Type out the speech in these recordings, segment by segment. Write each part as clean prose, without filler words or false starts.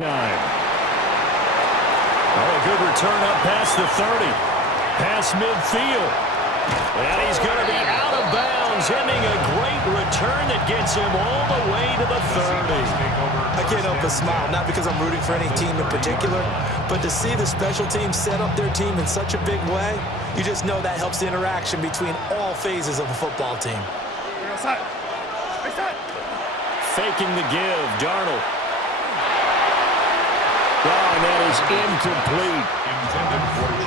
Oh, a good return up past the 30. Past midfield. And he's going to be out of bounds, ending a great return that gets him all the way to the 30. I can't help but smile, not because I'm rooting for any team in particular, but to see the special team set up their team in such a big way, you just know that helps the interaction between all phases of a football team. Faking the give, Darnold. Oh, and that is incomplete.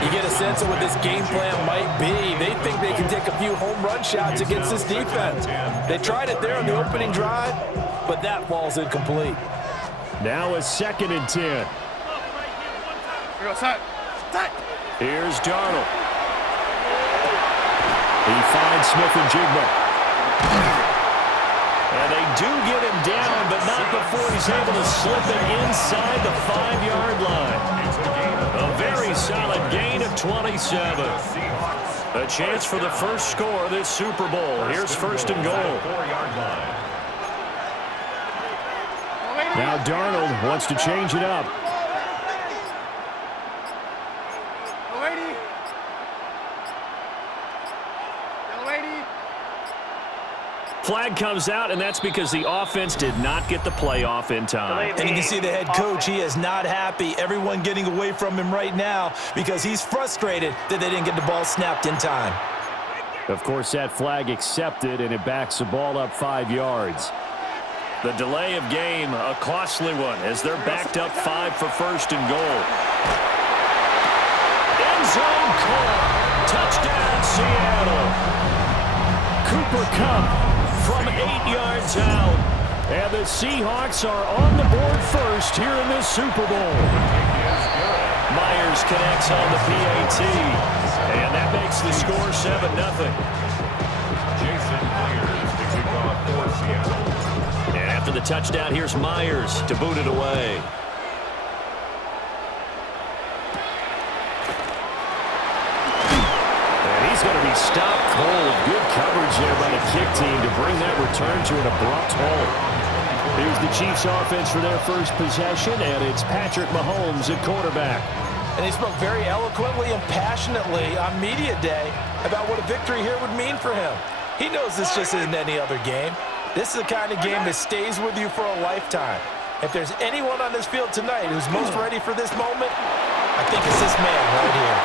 You get a sense of what this game plan might be. They think they can take a few home run shots against this defense. They tried it there on the opening drive, but that falls incomplete. Now a 2nd and 10. Here's Darnold. He finds Smith-Njigba. And they do get him down, but not before he's able to slip it inside the 5-yard line. A very solid gain of 27. A chance for the first score of this Super Bowl. Here's 1st and goal. Now Darnold wants to change it up. Flag comes out, and that's because the offense did not get the play off in time. And you can see the head coach, he is not happy. Everyone getting away from him right now because he's frustrated that they didn't get the ball snapped in time. Of course, that flag accepted, and it backs the ball up 5 yards. The delay of game, a costly one, as they're backed up 5 for 1st and goal. End zone call. Touchdown, Seattle. Cooper Kupp from 8 yards out. And the Seahawks are on the board first here in this Super Bowl. Myers connects on the PAT. And that makes the score 7-0. Jason Myers to kick off for Seattle. And after the touchdown, here's Myers to boot it away. He's going to be stopped cold. Good coverage there by the kick team to bring that return to an abrupt halt. Here's the Chiefs offense for their first possession, and it's Patrick Mahomes at quarterback. And he spoke very eloquently and passionately on media day about what a victory here would mean for him. He knows this just isn't any other game. This is the kind of game that stays with you for a lifetime. If there's anyone on this field tonight who's most ready for this moment, I think it's this man right here.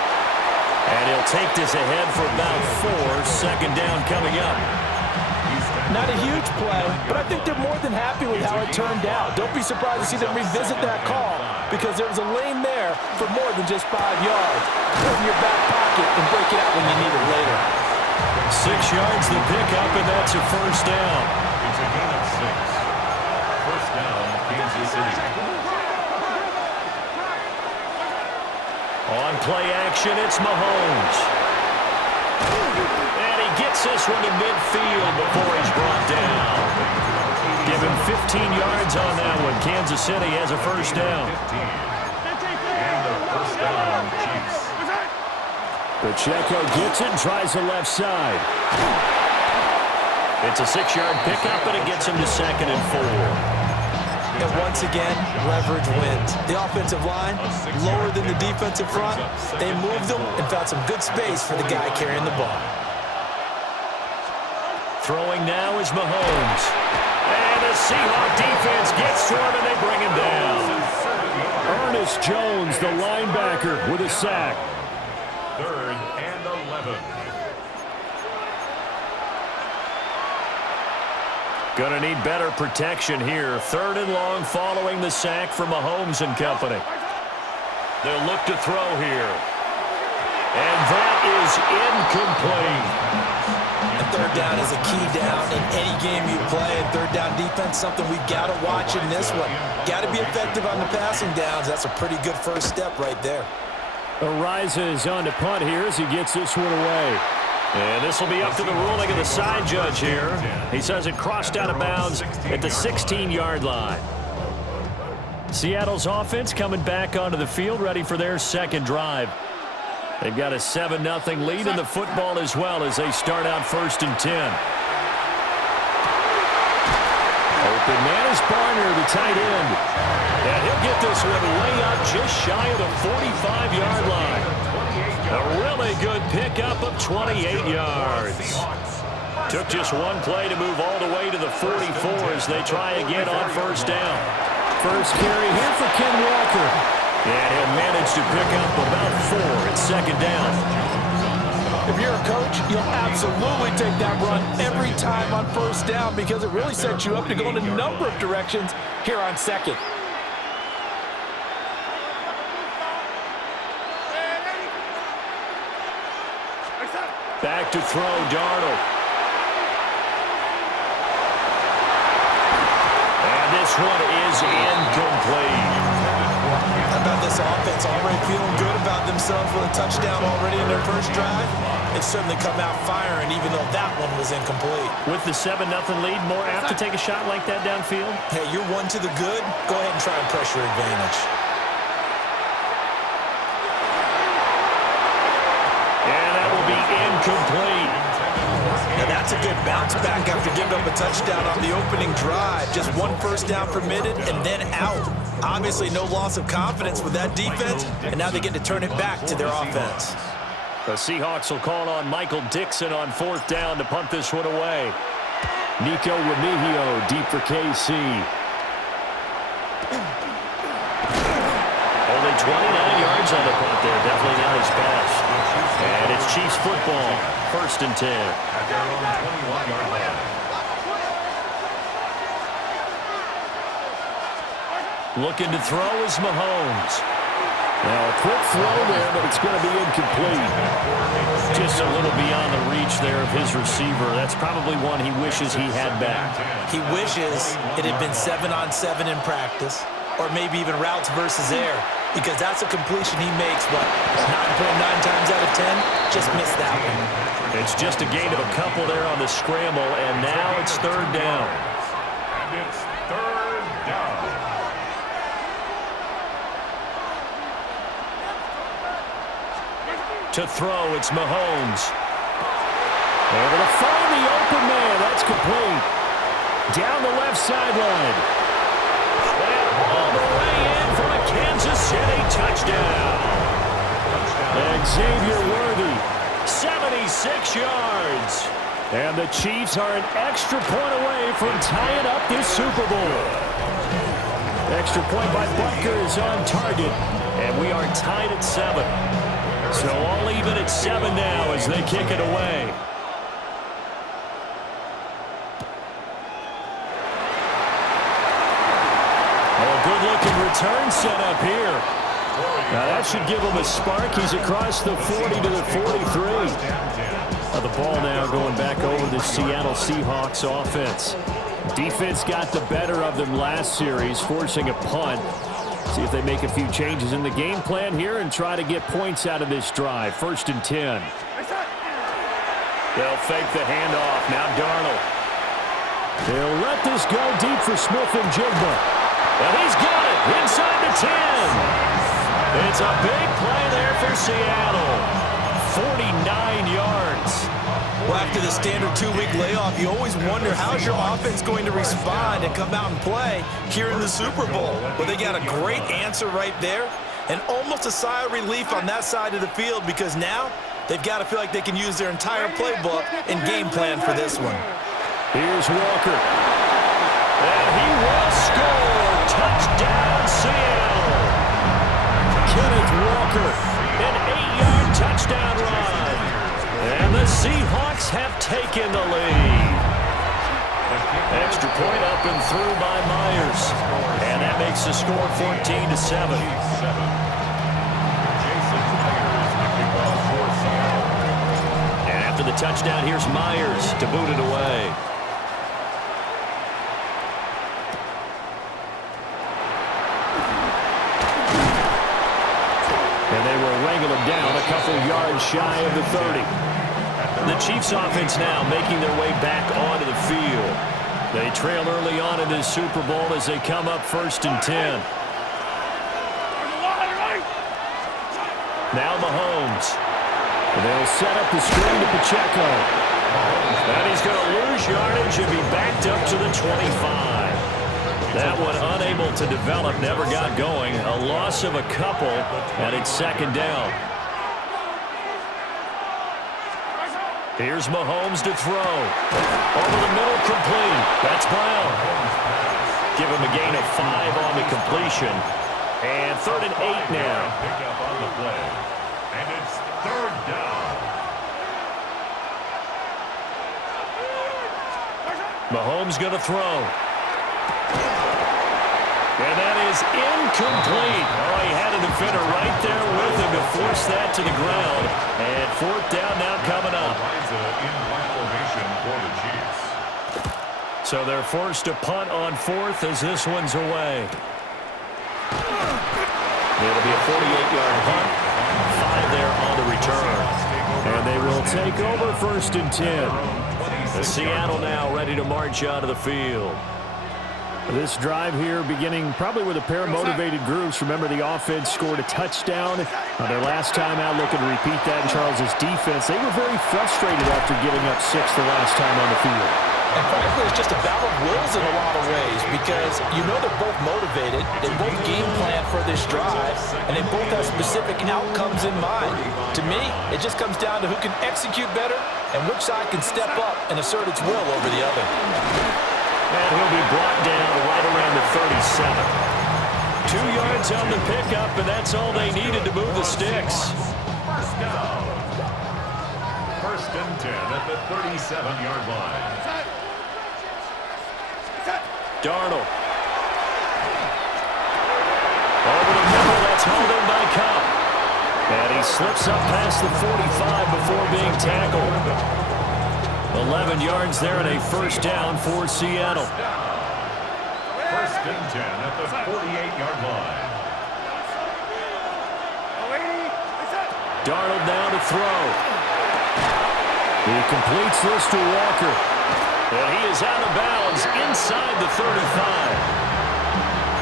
And he'll take this ahead for about 4. 2nd down coming up. Not a huge play, but I think they're more than happy with how it turned out. Don't be surprised to see them revisit that call because there was a lane there for more than just 5 yards. Put it in your back pocket and break it out when you need it later. 6 yards the pickup, and that's a 1st down. It's a gain of 6. 1st down, Kansas City. On play action, it's Mahomes. And he gets this one to midfield before he's brought down. Give him 15 yards on that one. Kansas City has a 1st down. And the 1st down, Chiefs. Pacheco gets it and tries the left side. It's a 6-yard pickup, and it gets him to 2nd and 4. And once again, leverage wins. The offensive line, lower than the defensive front. They moved them and found some good space for the guy carrying the ball. Throwing now is Mahomes. And the Seahawk defense gets to him, and they bring him down. Ernest Jones, the linebacker, with a sack. 3rd and 11. Going to need better protection here. 3rd and long following the sack from Mahomes and company. They'll look to throw here. And that is incomplete. And 3rd down is a key down in any game you play. And 3rd down defense, something we've got to watch in this one. Got to be effective on the passing downs. That's a pretty good first step right there. Ariza is on to punt here as he gets this one away. And this will be up to the ruling of the side judge here. He says it crossed out of bounds at the 16-yard line. Seattle's offense coming back onto the field, ready for their 2nd drive. They've got a 7-0 lead in the football as well as they start out 1st and 10. And man is Barner, the tight end. And he'll get this one way up just shy of the 45-yard line. A really good pickup of 28 yards. Took just one play to move all the way to the 44 as they try again on first down. First carry here for Ken Walker. And he'll manage to pick up about 4 at second down. If you're a coach, you'll absolutely take that run every time on first down because it really sets you up to go in a number of directions here on second. Back to throw, Darnold. And this one is incomplete. How about this offense already feeling good about themselves with a touchdown already in their first drive? It's certainly come out firing, even though that one was incomplete. With the 7-0 lead, more apt to take a shot like that downfield? Hey, you're one to the good. Go ahead and try and press your advantage. And that will be incomplete. Now that's a good bounce back after giving up a touchdown on the opening drive. Just one first down permitted and then out. Obviously no loss of confidence with that defense, and now they get to turn it back to their offense. The Seahawks will call on Michael Dixon on fourth down to punt this one away. Nico Remigio deep for KC. Only 29 yards on the punt there. Definitely not his best. And it's Chiefs football. First and 10. At their own 21-yard line. Looking to throw is Mahomes. Now a quick throw there, but it's going to be incomplete. Just a little beyond the reach there of his receiver. That's probably one he wishes he had back. He wishes it had been 7-on-7 in practice, or maybe even routes versus air, because that's a completion he makes, what, 9.9 times out of 10? Just missed that one. It's just a gain of a couple there on the scramble, and now it's third down. And it's third down. To throw, it's Mahomes. Able to find the open man. That's complete. Down the left sideline. And all the way in for a Kansas City touchdown. Xavier Worthy, 76 yards. And the Chiefs are an extra point away from tying up this Super Bowl. Extra point by Butker is on target. And we are tied at 7. So all even at 7 now as they kick it away. Oh, good-looking return set up here. Now that should give him a spark. He's across the 40 to the 43. The ball now going back over the Seattle Seahawks offense. Defense got the better of them last series, forcing a punt. See if they make a few changes in the game plan here and try to get points out of this drive. First and 10. They'll fake the handoff. Now Darnold. They'll let this go deep for Smith and Jigba. And he's got it inside the 10. It's a big play there for Seattle. 49 yards. Well, after the standard 2-week layoff, you always wonder how's your offense going to respond and come out and play here in the Super Bowl. Well, they got a great answer right there and almost a sigh of relief on that side of the field because now they've got to feel like they can use their entire playbook and game plan for this one. Here's Walker. And he will score. Touchdown, Seattle. Kenneth Walker, an 8-yard touchdown run. And the Seahawks have taken the lead. Extra point up and through by Myers. And that makes the score 14 to 7. And after the touchdown, here's Myers to boot it away. And they will wrangle him down a couple yards shy of the 30. The Chiefs offense now making their way back onto the field. They trail early on in this Super Bowl as they come up first and 10. Now Mahomes. They'll set up the screen to Pacheco. And he's going to lose yardage and be backed up to the 25. That one unable to develop, never got going. A loss of a couple, and it's second down. Here's Mahomes to throw. Over the middle, complete. That's Brown. Give him a gain of 5 on the completion. And 3rd and 8 now. Pick up on the play. And it's 3rd down. Mahomes going to throw. And that is incomplete. Oh, he had a defender right there with him to force that to the ground. And 4th down now coming up. So they're forced to punt on 4th as this one's away. It'll be a 48-yard punt. 5 there on the return. And they will take over 1st and 10. Seattle now ready to march out of the field. This drive here beginning probably with a pair of motivated groups. Remember, the offense scored a touchdown on their last time out. Looking to repeat that in Charles's defense. They were very frustrated after giving up 6 the last time on the field. And frankly, it's just a battle of wills in a lot of ways because you know they're both motivated. They both game plan for this drive, and they both have specific outcomes in mind. To me, it just comes down to who can execute better and which side can step up and assert its will over the other. And he'll be brought down right around the 37. 2 yards on the pickup, and that's all they needed to move the sticks. First down. 1st and 10 at the 37-yard line. Darnold. Over the middle, that's held in by Cup. And he slips up past the 45 before being tackled. 11 yards there and a 1st down for Seattle. 1st and 10 at the 48-yard line. Darnold now to throw. He completes this to Walker. And he is out of bounds inside the 35.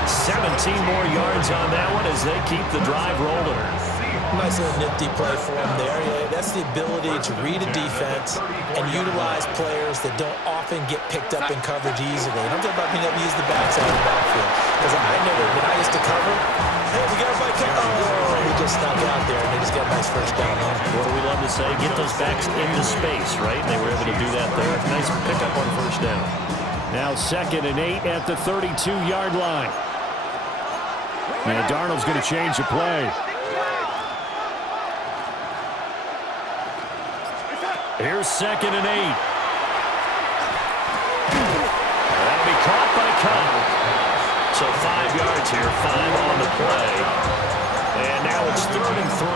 17 more yards on that one as they keep the drive rolling. Nice little nifty play for him there. Yeah, that's the ability to read a defense and utilize players that don't often get picked up in coverage easily. And I'm talking about being able to use the backside of the backfield. Because I know that when I used to cover, hey, we got a bike. Oh, he just snuck out there, and they just got a nice 1st down there. What do we love to say? Get those backs into space, right? They were able to do that there. Nice pickup on 1st down. Now 2nd and 8 at the 32-yard line. And Darnold's going to change the play. Here's 2nd and 8. That'll be caught by Cup. So 5 yards here, 5 on the play. And now it's 3rd and 3.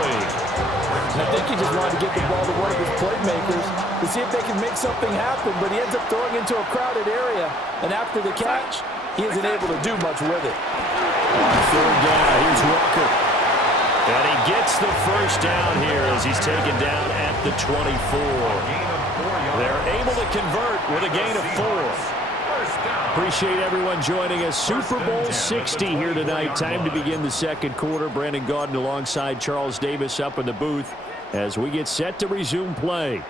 I think he just wanted to get the ball to one of his playmakers to see if they can make something happen, but he ends up throwing into a crowded area. And after the catch, he isn't able to do much with it. 3rd down, here's Walker. And he gets the 1st down here as he's taken down at the 24. They're able to convert with a gain of 4. Appreciate everyone joining us. Super Bowl 60 here tonight. Time to begin the 2nd quarter. Brandon Gaudin alongside Charles Davis up in the booth as we get set to resume play.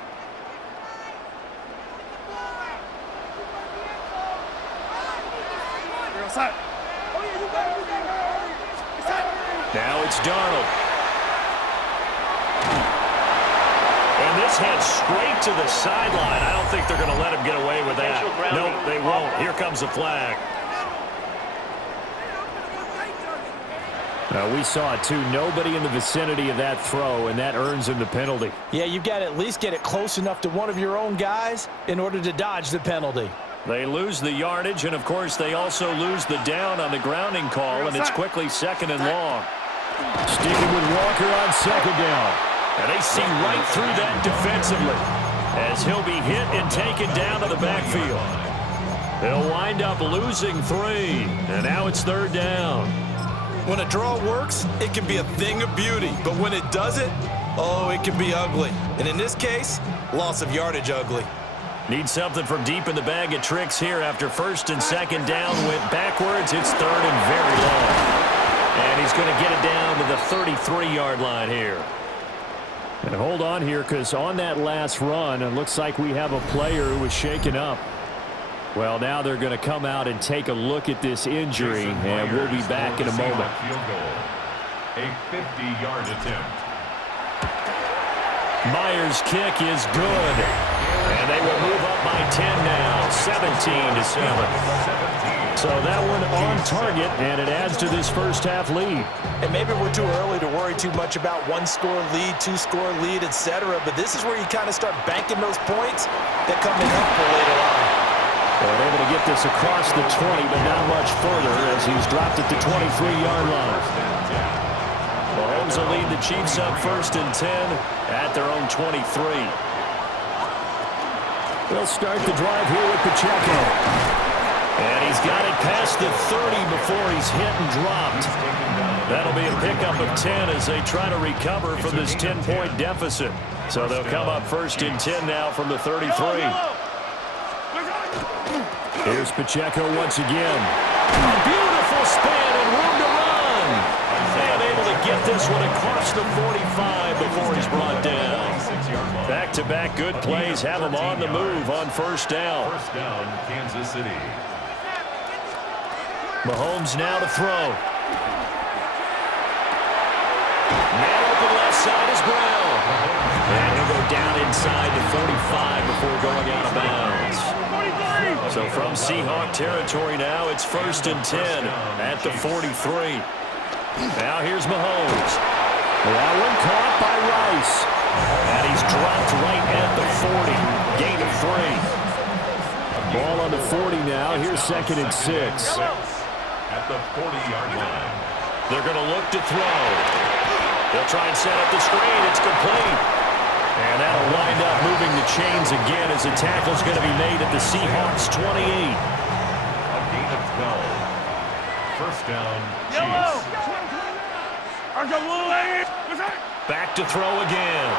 Now it's Darnold. And this heads straight to the sideline. I don't think they're going to let him get away with that. No, they won't. Here comes the flag. We saw it, too. Nobody in the vicinity of that throw, and that earns him the penalty. Yeah, you've got to at least get it close enough to one of your own guys in order to dodge the penalty. They lose the yardage, and, of course, they also lose the down on the grounding call, and it's quickly 2nd and long. Sticking with Walker on 2nd down. And they see right through that defensively as he'll be hit and taken down to the backfield. They'll wind up losing 3, and now it's 3rd down. When a draw works, it can be a thing of beauty. But when it doesn't, oh, it can be ugly. And in this case, loss of yardage ugly. Need something from deep in the bag of tricks here after 1st and 2nd down went backwards. It's 3rd and very long. And he's going to get it down to the 33-yard line here. And hold on here because on that last run, it looks like we have a player who was shaken up. Well, now they're going to come out and take a look at this injury, and we'll be back in a moment. Field goal. A 50-yard attempt. Myers' kick is good. And they will move up by 10 now, 17-7. So that one on target, and it adds to this first half lead. And maybe we're too early to worry too much about one-score lead, two-score lead, etc. But this is where you kind of start banking those points that come in helpful later on. They're able to get this across the 20, but not much further as he's dropped at the 23-yard line. Mahomes will lead the Chiefs up 1st and 10 at their own 23. They'll start the drive here with Pacheco. And he's got it past the 30 before he's hit and dropped. That'll be a pickup of 10 as they try to recover from this 10-point deficit. So they'll come up 1st and 10 now from the 33. Here's Pacheco once again. A beautiful spin and room to run. And able to get this one across the 45 before he's brought down. Back-to-back good plays have him on the move on 1st down. First down, Kansas City. Mahomes now to throw. Man open left side is Brown. And he'll go down inside the 45 before going out of bounds. So from Seahawk territory now, it's 1st and 10 at the 43. Now here's Mahomes. That one caught by Rice. And he's dropped right at the 40. Gain of 3. Ball on the 40 now. Here's 2nd and 6. At the 40-yard line. They're going to look to throw. They'll try and set up the screen. It's complete. And that'll wind up moving the chains again as the tackle's going to be made at the Seahawks 28. A gain of 12. First down, Chiefs. Back to throw again.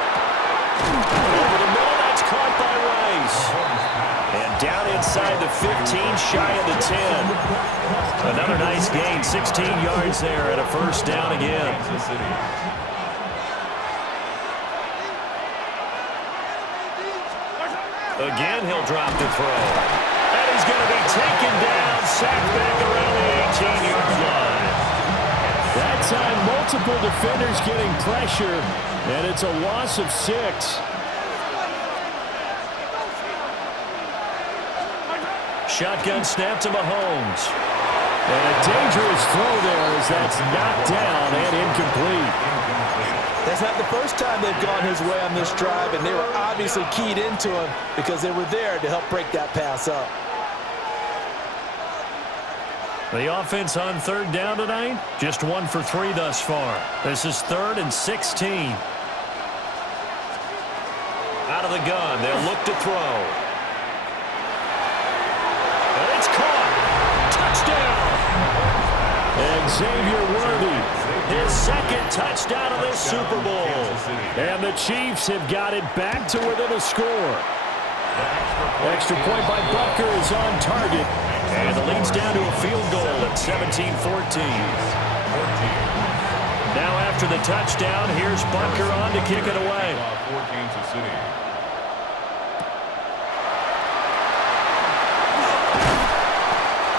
Over the middle, that's caught by Rice. And down inside the 15, shy of the 10. Another nice gain, 16 yards there and a 1st down again. Again, he'll drop the throw. And he's going to be taken down, sacked back around the 18-yard line. That time, multiple defenders getting pressure, and it's a loss of 6. Shotgun snap to Mahomes. And a dangerous throw there as that's knocked down and incomplete. That's not the first time they've gone his way on this drive, and they were obviously keyed into him because they were there to help break that pass up. The offense on 3rd down tonight, just 1 for 3 thus far. This is 3rd and 16. Out of the gun, they'll look to throw. And it's caught. Touchdown. And Xavier Worthy, His 2nd touchdown of this Super Bowl. and the Chiefs have got it back to within a score. Extra point by Butker is on target. And the lead's down to a field goal at 17-14. Now after the touchdown, here's Butker on to kick it away.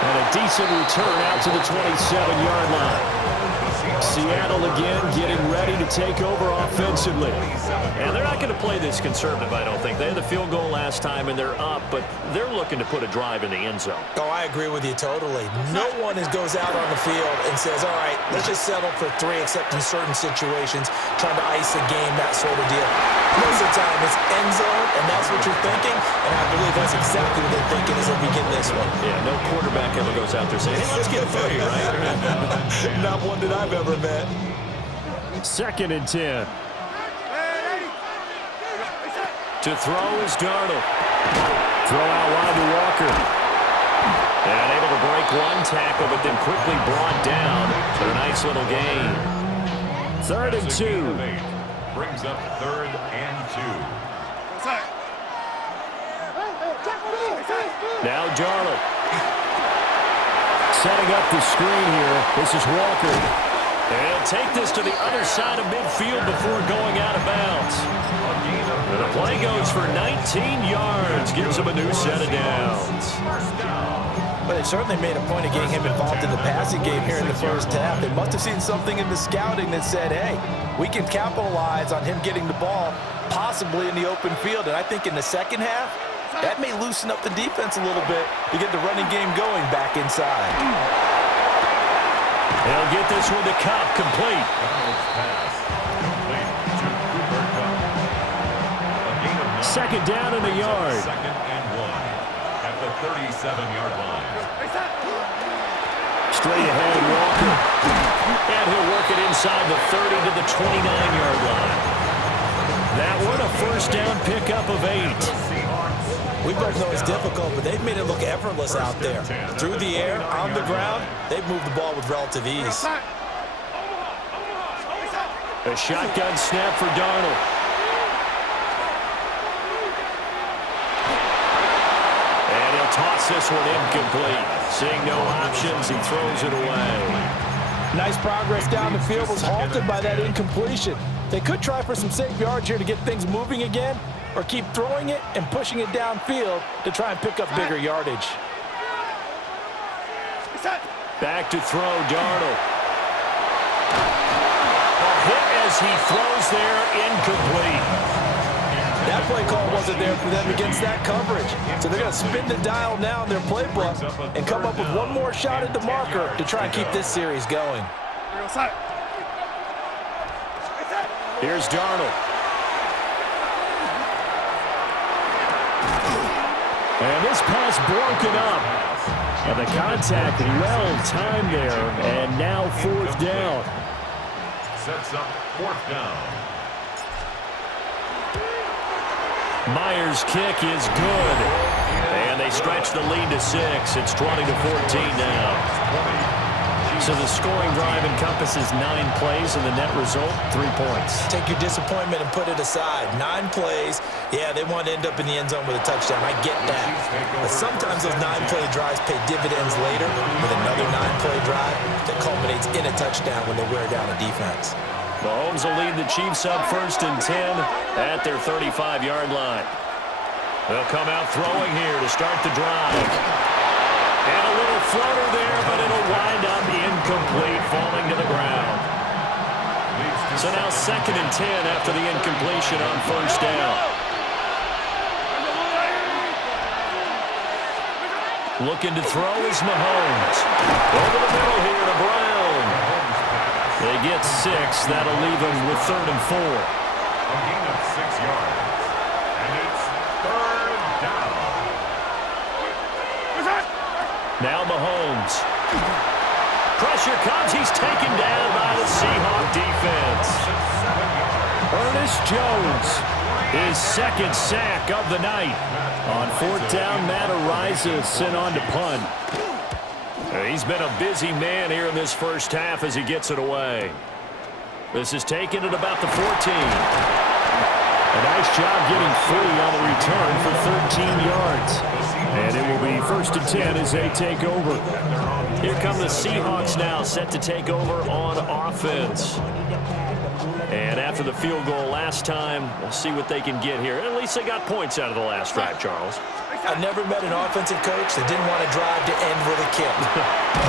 And a decent return out to the 27-yard line. Seattle again getting ready to take over offensively. And they're not going to play this conservative, I don't think. They had the field goal last time, and they're up, but they're looking to put a drive in the end zone. Oh, I agree with you totally. No one goes out on the field and says, all right, let's just settle for 3, except in certain situations, trying to ice a game, that sort of deal. Most of the time, it's end zone, and that's what you're thinking, and I believe that's exactly what they're thinking as they begin this one. Yeah, no quarterback ever goes out there saying, hey, let's get 3, right? Not one that I've ever met. 2nd and 10. To throw is Darnold. Throw out wide to Walker. And able to break one tackle, but then quickly brought down for a nice little gain. 3rd and 2. Brings up 3rd and 2. Now Darnold. Setting up the screen here. This is Walker. And he'll take this to the other side of midfield before going out of bounds. And the play goes for 19 yards. Gives him a new set of downs. But they certainly made a point of getting him involved in the passing game here in the first half. They must have seen something in the scouting that said, hey, we can capitalize on him getting the ball, possibly in the open field. And I think in the second half, that may loosen up the defense a little bit to get the running game going back inside. They'll get this one to Cup, complete. Second down and a yard. Second and 1 at the 37-yard line. Straight ahead, Walker. And he'll work it inside the 30 to the 29-yard line. That one a first down pickup of 8. We both know it's difficult, but they've made it look effortless out there. Through the air, on the ground, they've moved the ball with relative ease. A shotgun snap for Darnold. And he'll toss this one incomplete. Seeing no options, he throws it away. Nice progress down the field was halted by that incompletion. They could try for some safe yards here to get things moving again, or keep throwing it and pushing it downfield to try and pick up bigger yardage. Back to throw, Darnold. A hit as he throws there, incomplete. That play call wasn't there for them against that coverage. So they're going to spin the dial now in their playbook and come up with one more shot at the marker to try and keep this series going. Here's Darnold. And this pass broken up. And the contact well timed there. And now fourth down. Sets up fourth down. Myers' kick is good. And they stretch the lead to 6. It's 20 to 14 now. So the scoring drive encompasses 9 plays, and the net result, 3 points. Take your disappointment and put it aside. 9 plays. Yeah, they want to end up in the end zone with a touchdown. I get that. But sometimes those 9-play drives pay dividends later with another 9-play drive that culminates in a touchdown when they wear down a defense. Mahomes will lead the Chiefs up 1st and 10 at their 35-yard line. They'll come out throwing here to start the drive. And a little floater there, but it'll wind up incomplete, falling to the ground. So now 2nd and 10 after the incompletion on first down. Looking to throw is Mahomes. Over the middle here to Brown. They get 6. That'll leave them with 3rd and 4. A gain of 6 yards. And it's 3rd down. Now Mahomes. Pressure comes. He's taken down by the Seahawk defense. Ernest Jones, his 2nd sack of the night. On 4th down, Matt Araiza sent on to punt. He's been a busy man here in this first half as he gets it away. This is taken at about the 14. A nice job getting free on the return for 13 yards. And it will be 1st and 10 as they take over. Here come the Seahawks now, set to take over on offense. And after the field goal last time, we'll see what they can get here. At least they got points out of the last drive, Charles. I never met an offensive coach that didn't want to drive to end with a kick.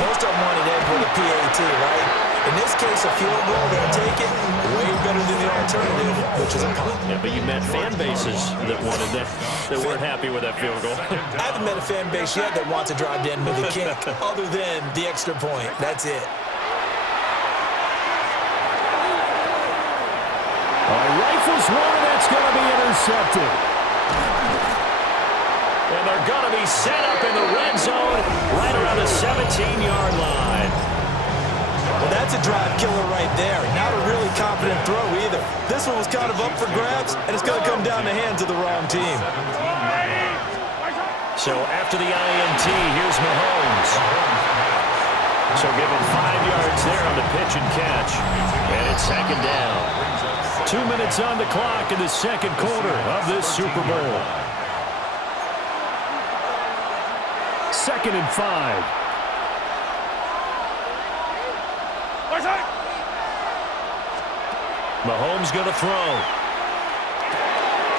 Most of them wanted to end with a PAT, right? In this case, a field goal, they'll take it way better than the alternative, which is a punt. Yeah, but you met fan bases that wanted that weren't happy with that field goal. I haven't met a fan base yet that wants to drive to end with a kick, other than the extra point. That's it. Rifles one, that's going to be intercepted. And they're going to be set up in the red zone right around the 17-yard line. Well, that's a drive killer right there. Not a really confident throw either. This one was kind of up for grabs, and it's going to come down the hands of the wrong team. So after the INT, here's Mahomes. So give him 5 yards there on the pitch and catch. And it's 2nd down. 2 minutes on the clock in the 2nd quarter of this Super Bowl. 2nd and 5. Mahomes going to throw.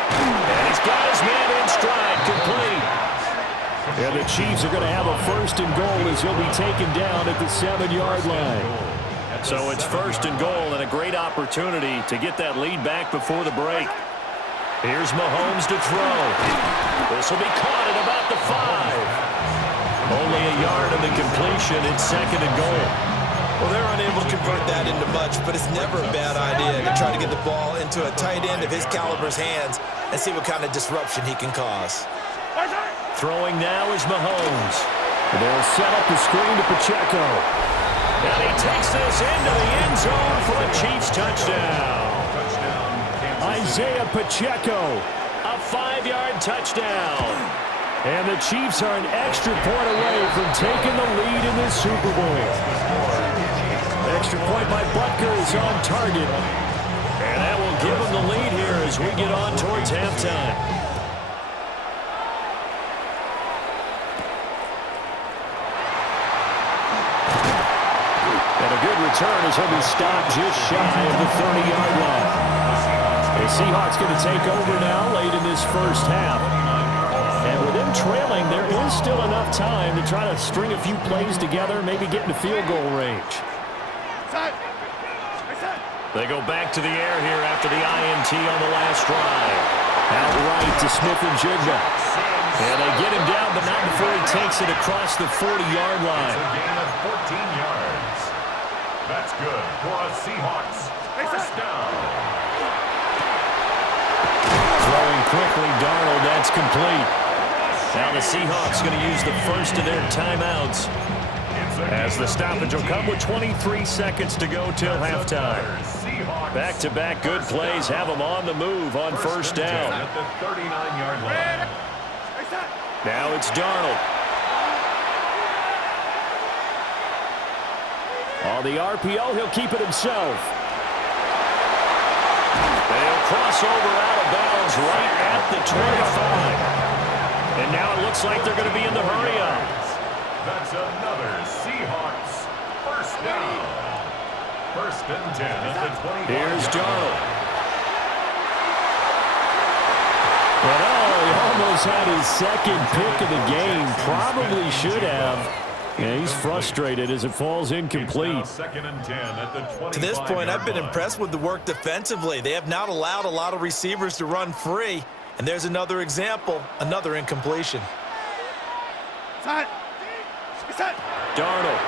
And he's got his man in stride, complete. And the Chiefs are going to have a 1st and goal as he'll be taken down at the 7-yard line. So it's 1st and goal and a great opportunity to get that lead back before the break. Here's Mahomes to throw. This will be caught at about the 5. Only a yard of the completion. It's 2nd and goal. Well, they're unable to convert that into much, but it's never a bad idea to try to get the ball into a tight end of his caliber's hands and see what kind of disruption he can cause. Throwing now is Mahomes. They'll set up the screen to Pacheco. And he takes this into the end zone for a Chiefs touchdown. Isaiah Pacheco. A 5-yard touchdown. And the Chiefs are an extra point away from taking the lead in this Super Bowl. Extra point by Butker is on target. And that will give them the lead here as we get on towards halftime. And a good return as he'll be stopped just shy of the 30-yard line. The Seahawks going to take over now late in this first half. And with them trailing, there is still enough time to try to string a few plays together, maybe get into field goal range. They go back to the air here after the INT on the last drive. Outright to Smith-Njigba. And they get him down, but not before he takes it across the 40-yard line. It's a gain of 14 yards. That's good for a Seahawks. First down. Throwing quickly, Darnold, that's complete. Now the Seahawks going to use the first of their timeouts as the stoppage will come with 23 seconds to go till halftime. Back-to-back good plays have them on the move on first down. At the 39-yard line. Now it's Darnold. On the RPO, he'll keep it himself. They'll cross over out of bounds right at the 25. And now it looks like they're going to be in the hurry-up. That's another Seahawks first down. 1st and 10 at the 25. Here's Darnold. But he almost had his 2nd pick of the game. Probably should have. Yeah, he's frustrated as it falls incomplete. 2nd and 10 at the 25. To this point, I've been impressed with the work defensively. They have not allowed a lot of receivers to run free. And there's another example, another incompletion. Darnold.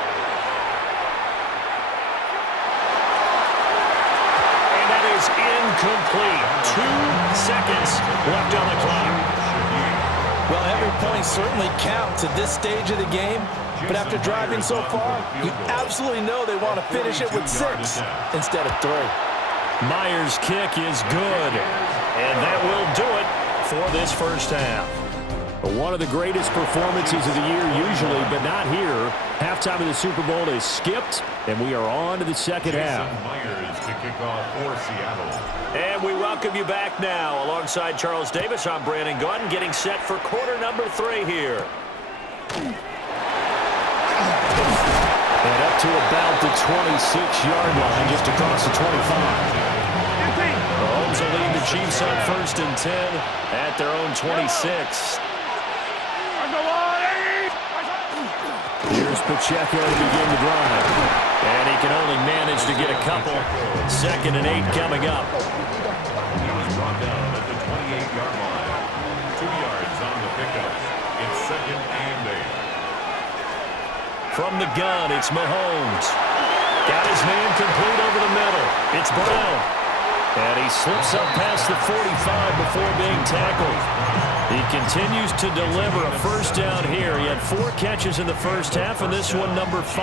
And that is incomplete. 2 seconds left on the clock. Well, every point certainly counts at this stage of the game. But after driving so far, you absolutely know they want to finish it with 6 instead of 3. Myers' kick is good. And that will do it for this first half. One of the greatest performances of the year usually, but not here. Halftime of the Super Bowl is skipped, and we are on to the second half. Myers to kick off for Seattle. And we welcome you back now. Alongside Charles Davis, I'm Brandon Gaudin, getting set for quarter number 3 here. And up to about the 26-yard line, just across the 25. Mahomes will lead the Chiefs on 1st and 10 at their own 26. Here's Pacheco to begin the drive. And he can only manage to get a couple. 2nd and 8 coming up. He was brought down at the 28-yard line. 2 yards on the pickup. It's 2nd and 8. From the gun, it's Mahomes. Got his man complete over the middle. It's Brown. And he slips up past the 45 before being tackled. He continues to deliver a first down here. He had 4 catches in the first half, and this one number 5.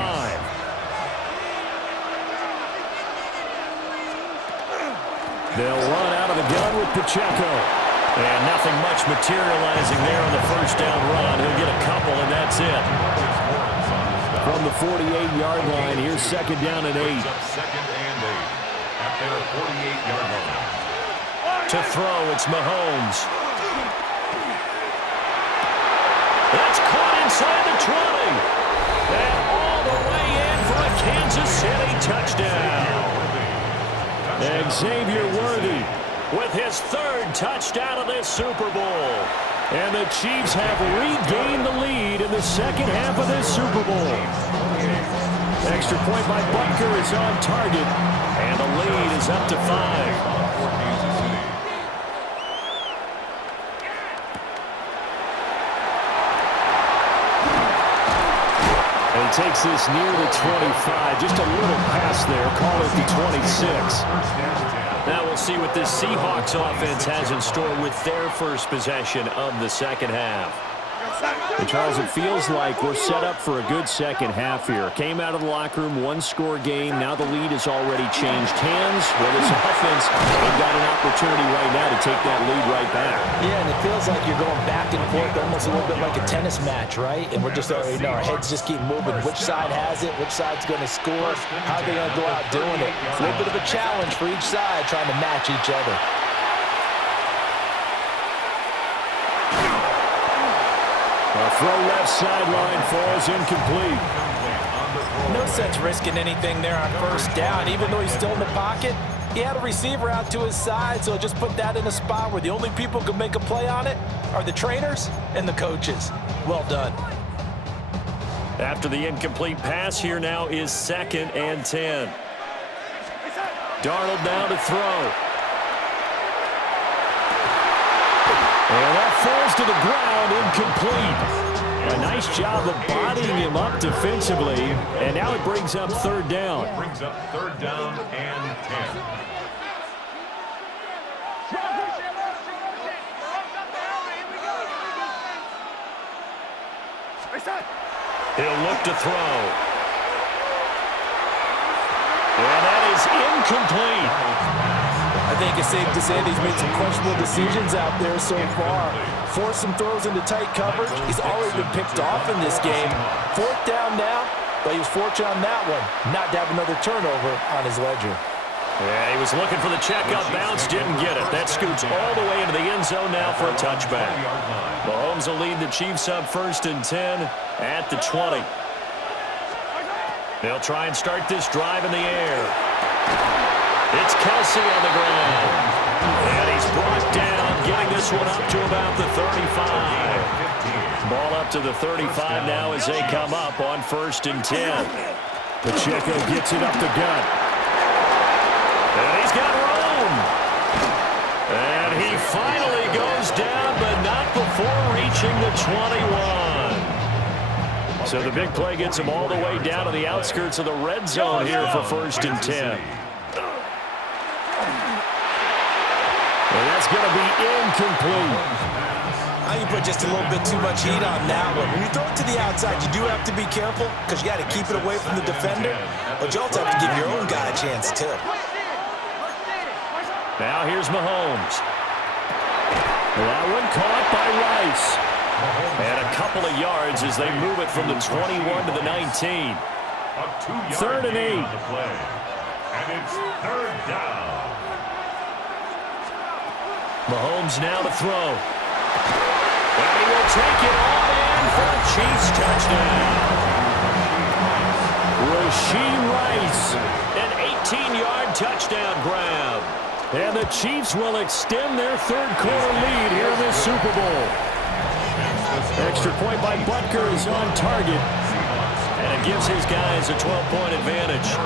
They'll run out of the gun with Pacheco. And nothing much materializing there on the first down run. He'll get a couple, and that's it. From the 48-yard line, here's 2nd down and 8. 2nd and 8 at their 48-yard line. To throw, it's Mahomes. That's caught inside the 20. And all the way in for a Kansas City touchdown. Xavier Worthy with his third touchdown of this Super Bowl. And the Chiefs have regained the lead in the second half of this Super Bowl. Extra point by Butker is on target, and the lead is up to 5. And he takes this near the 25. Just a little pass there. Call it the 26. Now we'll see what this Seahawks offense has in store with their first possession of the second half. And Charles, it feels like we're set up for a good second half here. Came out of the locker room, one-score game. Now the lead has already changed hands. Well, this offense, they've got an opportunity right now to take that lead right back. Yeah, and it feels like you're going back and forth, almost a little bit like a tennis match, right? And we're just already know our heads just keep moving. Which side has it? Which side's going to score? How are they going to go out doing it? It's a little bit of a challenge for each side trying to match each other. A throw left sideline falls incomplete. No sense risking anything there on first down. Even though he's still in the pocket, he had a receiver out to his side, so just put that in a spot where the only people who can make a play on it are the trainers and the coaches. Well done. After the incomplete pass, here now is 2nd and 10. Darnold now to throw. And that falls to the ground, incomplete. A nice job of bodying him up defensively, and now it brings up 3rd down. Brings up 3rd down and 10. He'll look to throw. And that is incomplete. I think it's safe to say that he's made some questionable decisions out there so far. Forced some throws into tight coverage. He's already been picked off in this game. 4th down now, but he was fortunate on that one not to have another turnover on his ledger. Yeah, he was looking for the check-up bounce, didn't get it. That scoots all the way into the end zone now for a touchback. Mahomes will lead the Chiefs up 1st and 10 at the 20. They'll try and start this drive in the air. It's Kelsey on the ground. And he's brought down, getting this one up to about the 35. Ball up to the 35 now as they come up on 1st and 10. Pacheco gets it up the gut. And he's got room. And he finally goes down, but not before reaching the 21. So the big play gets him all the way down to the outskirts of the red zone here for 1st and 10. And that's going to be incomplete. I think you put just a little bit too much heat on that one. When you throw it to the outside, you do have to be careful because you got to keep it away from the defender, but you also have to give your own guy a chance too. Now here's Mahomes. That one caught by Rice. And a couple of yards as they move it from the 21 to the 19. 3rd and 8. And it's 3rd down. Mahomes now to throw. And he will take it all in for a Chiefs touchdown. Rasheed Rice. An 18-yard touchdown grab. And the Chiefs will extend their 3rd quarter lead here in this Super Bowl. Extra point by Butker is on target. And it gives his guys a 12-point advantage.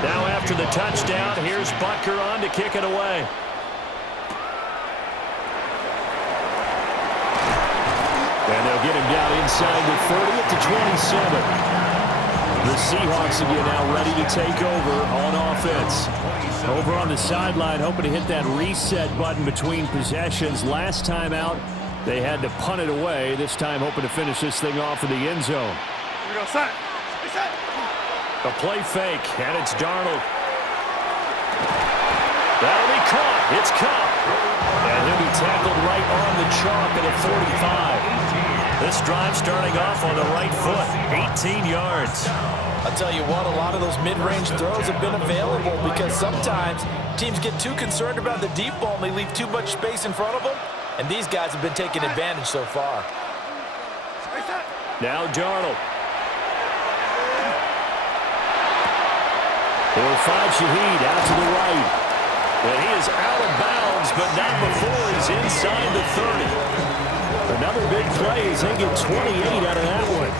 Now after the touchdown, here's Butker on to kick it away. And they'll get him down inside the 30 at the 27. The Seahawks again now ready to take over on offense. Over on the sideline, hoping to hit that reset button between possessions. Last time out, they had to punt it away. This time hoping to finish this thing off in the end zone. Here we go, set. Reset. A play fake, and it's Darnold. That'll be caught. It's Cup. And he'll be tackled right on the chalk at the 45. This drive starting off on the right foot, 18 yards. I'll tell you what, a lot of those mid-range throws have been available because sometimes teams get too concerned about the deep ball and they leave too much space in front of them, and these guys have been taking advantage so far. Now Darnold. They'll find Shaheed out to the right. And he is out of bounds, but not before he's inside the 30. Another big play as they get 28 out of that one.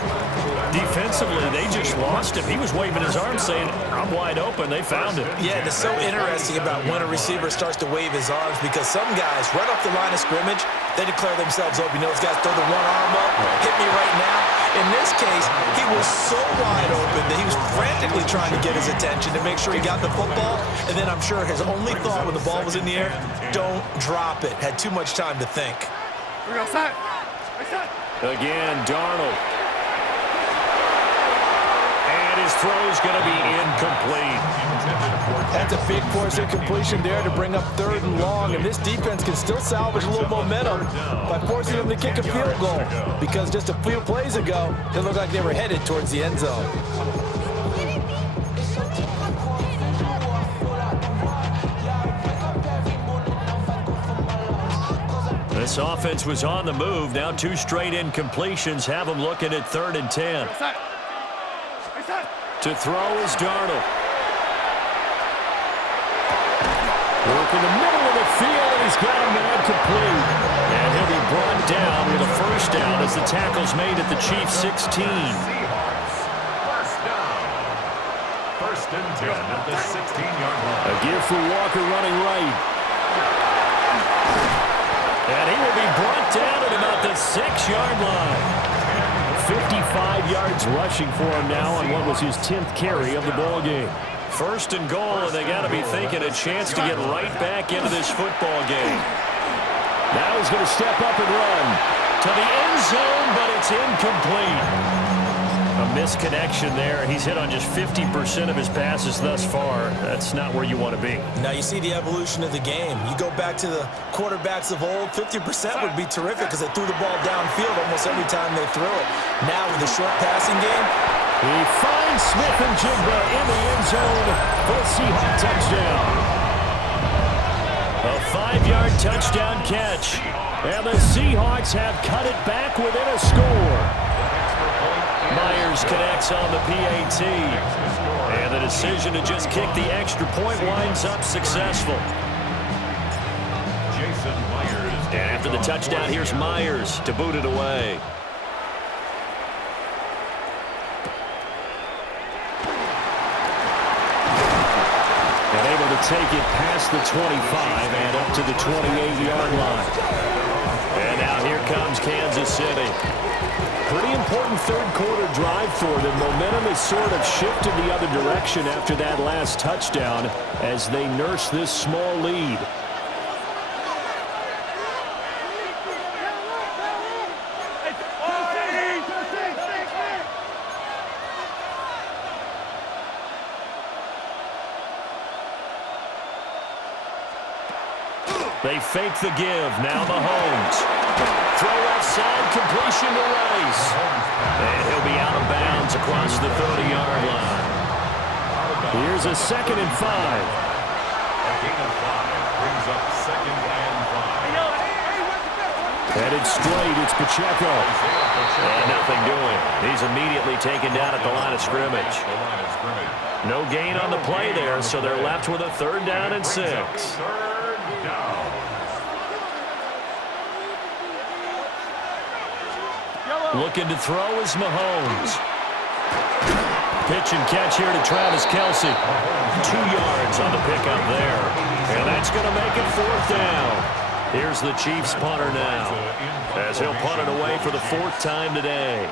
Defensively, they just lost him. He was waving his arms saying, I'm wide open. They found him. Yeah, and it's so interesting about when a receiver starts to wave his arms because some guys, right off the line of scrimmage, they declare themselves open. You know, those guys throw the one arm up, hit me right now. In this case, he was so wide open that he was frantically trying to get his attention to make sure he got the football. And then I'm sure his only thought when the ball was in the air, don't drop it. Had too much time to think. Again, Darnold. And his throw's going to be incomplete. That's a big force incompletion there to bring up 3rd and long. And this defense can still salvage a little momentum by forcing them to kick a field goal. Because just a few plays ago, it looked like they were headed towards the end zone. This offense was on the move. Now 2 straight incompletions have them looking at 3rd and 10. To throw is Darnold. Work in the middle of the field, and he's got him man complete. And he'll be brought down with a first down as the tackle's made at the Chiefs' 16. First and 10 at the 16-yard line. A give for Walker running right. And he will be brought down at about the 6-yard line. 55 yards rushing for him now on what was his 10th carry of the ball game. First and goal, and they got to be thinking a chance to get right back into this football game. Now he's going to step up and run. To the end zone, but it's incomplete. A misconnection there. He's hit on just 50% of his passes thus far. That's not where you want to be. Now you see the evolution of the game. You go back to the quarterbacks of old, 50% would be terrific because they threw the ball downfield almost every time they threw it. Now with the short passing game, he finds Smith and Jigba in the end zone for a Seahawks touchdown. A 5-yard touchdown catch. And the Seahawks have cut it back within a score. Myers connects on the PAT. And the decision to just kick the extra point winds up successful. Jason Myers. And after the touchdown, here's Myers to boot it away. And able to take it past the 25 and up to the 28-yard line. And now here comes Kansas City. Pretty important third-quarter drive for them. Momentum has sort of shifted the other direction after that last touchdown as they nurse this small lead. They fake the give. Now Mahomes. Throw offside, completion to Rice. And he'll be out of bounds across the 30-yard line. Here's a 2nd and 5. A gain of 5 brings up 2nd and 5. Headed straight, it's Pacheco. And nothing doing. He's immediately taken down at the line of scrimmage. No gain on the play there, so they're left with a 3rd down and 6. 3rd down. Looking to throw is Mahomes. Pitch and catch here to Travis Kelce. 2 yards on the pickup there. And that's going to make it 4th down. Here's the Chiefs punter now, as he'll punt it away for the 4th time today.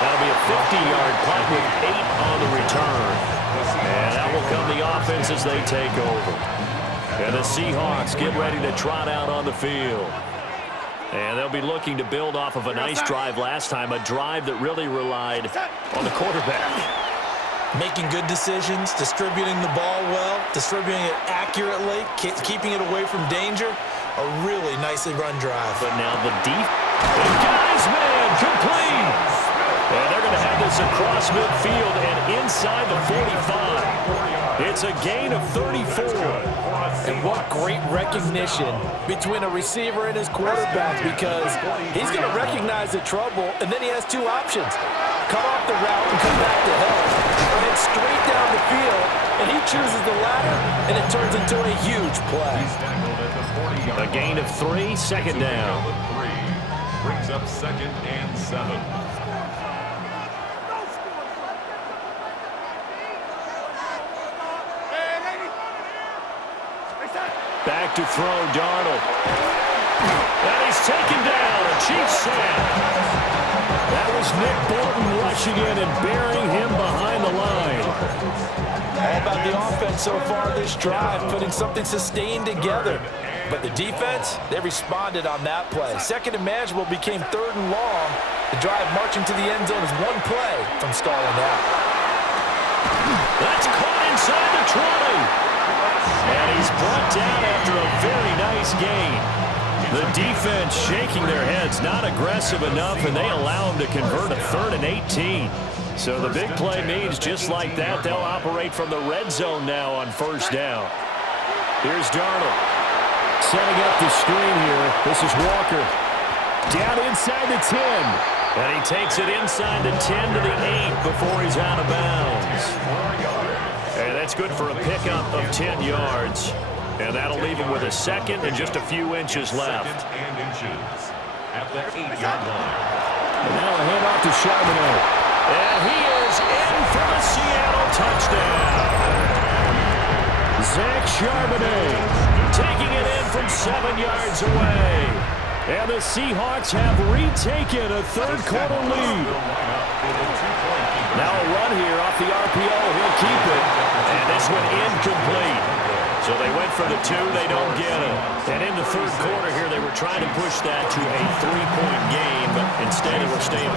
That'll be a 50-yard punt with 8 on the return. And that will come the offense as they take over. And the Seahawks get ready to trot out on the field. And they'll be looking to build off of a nice drive last time, a drive that really relied on the quarterback. making good decisions, distributing the ball well, distributing it accurately, keeping it away from danger. A really nicely run drive. But now the deep. Guys, man, complete. And they're going to have this across midfield and inside the 45. It's a gain of 34. And what great recognition between a receiver and his quarterback, because he's going to recognize the trouble, and then he has two options. Cut off the route and come back to help, or head straight down the field, and he chooses the latter, and it turns into a huge play. A gain of 3, second down. Brings up 2nd and 7. Back to throw, Darnold. And he's taken down, a Chiefs sack. That was Nick Bolton rushing in and burying him behind the line. All about the offense so far this drive, putting something sustained together. But the defense, they responded on that play. Second and manageable became 3rd and long. The drive marching to the end zone is one play from stalling out. That's caught inside the 20. And he's brought down after a very nice gain. The defense shaking their heads, not aggressive enough, and they allow him to convert a 3rd and 18. So the big play means just like that, they'll operate from the red zone now on 1st down. Here's Darnold. Setting up the screen here. This is Walker. Down inside the 10. And he takes it inside the 10 to the 8 before he's out of bounds. And that's good for a pickup of 10 yards. And that'll leave him with a second and just a few inches left. And inches at the 8-yard line. And now a handoff to Charbonnet. And he is in for the Seattle touchdown. Zach Charbonnet taking it in from 7 yards away. And the Seahawks have retaken a 3rd quarter lead. Now a run here off the RPO. He'll keep it. And this one incomplete. So they went for the 2. They don't get it. And in the 3rd quarter here, they were trying to push that to a 3-point game, but instead it will stay at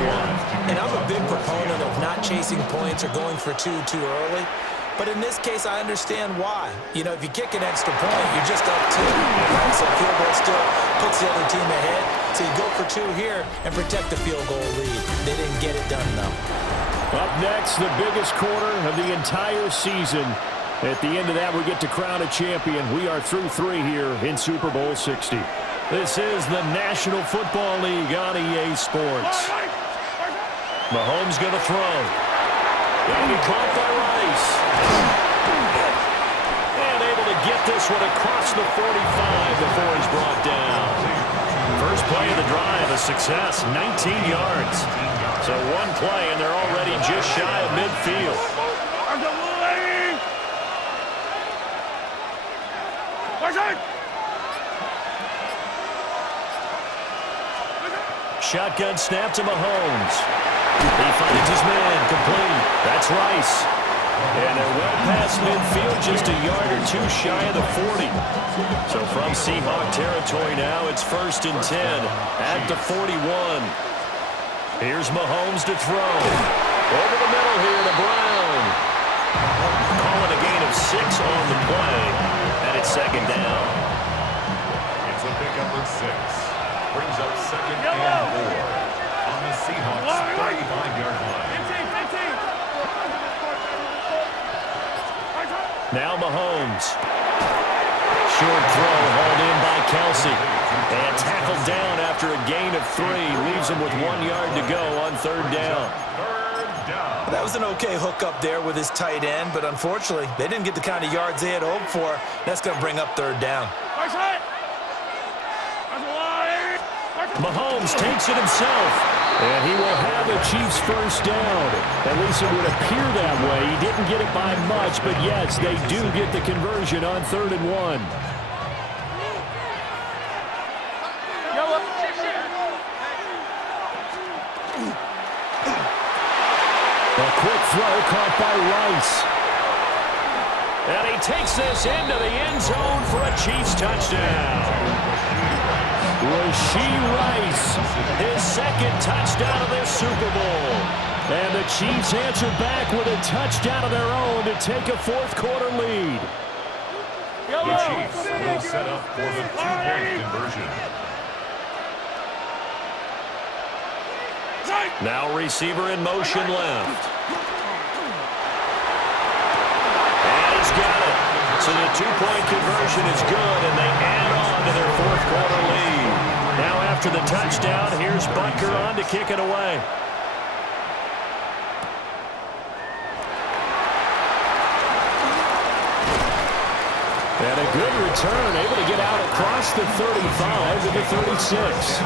1. And I'm a big proponent of not chasing points or going for 2 too early. But in this case, I understand why. You know, if you kick an extra point, you're just up 2. Right? So field goal still puts the other team ahead. So you go for 2 here and protect the field goal lead. They didn't get it done, though. Up next, the biggest quarter of the entire season. At the end of that, we get to crown a champion. We are through 3 here in Super Bowl 60. This is the National Football League on EA Sports. Mahomes going to throw. That'll be caught by Rice. And able to get this one across the 45 before he's brought down. First play of the drive, a success, 19 yards. So one play, and they're already just shy of midfield. Shotgun snap to Mahomes. He finds his man, complete. That's Rice. And they're well past midfield, just a yard or 2 shy of the 40. So from Seahawk territory now, it's 1st and 10 at the 41. Here's Mahomes to throw. Over the middle here to Brown. Calling a gain of 6 on the play, and it's 2nd down. It's a pickup of 6. Brings up 2nd and 4 on the Seahawks 35-yard line. Now Mahomes. Short throw hauled in by Kelsey. And tackled down after a gain of 3. Leaves him with 1 yard to go on 3rd down. That was an okay hookup there with his tight end, but unfortunately, they didn't get the kind of yards they had hoped for. That's going to bring up 3rd down. Mahomes takes it himself. And he will have the Chiefs' 1st down. At least it would appear that way. He didn't get it by much, but yes, they do get the conversion on 3rd and 1. A quick throw caught by Rice. And he takes this into the end zone for a Chiefs touchdown. Rashee Rice, His 2nd touchdown of this Super Bowl. and the Chiefs answer back with a touchdown of their own to take a 4th quarter lead. The Chiefs will set up for the 2-point conversion. Now receiver in motion left. And he's So the two-point conversion is good, and they add on to their fourth quarter lead. Now after the touchdown, here's Butker on to kick it away. And a good return, able to get out across the 35 to the 36.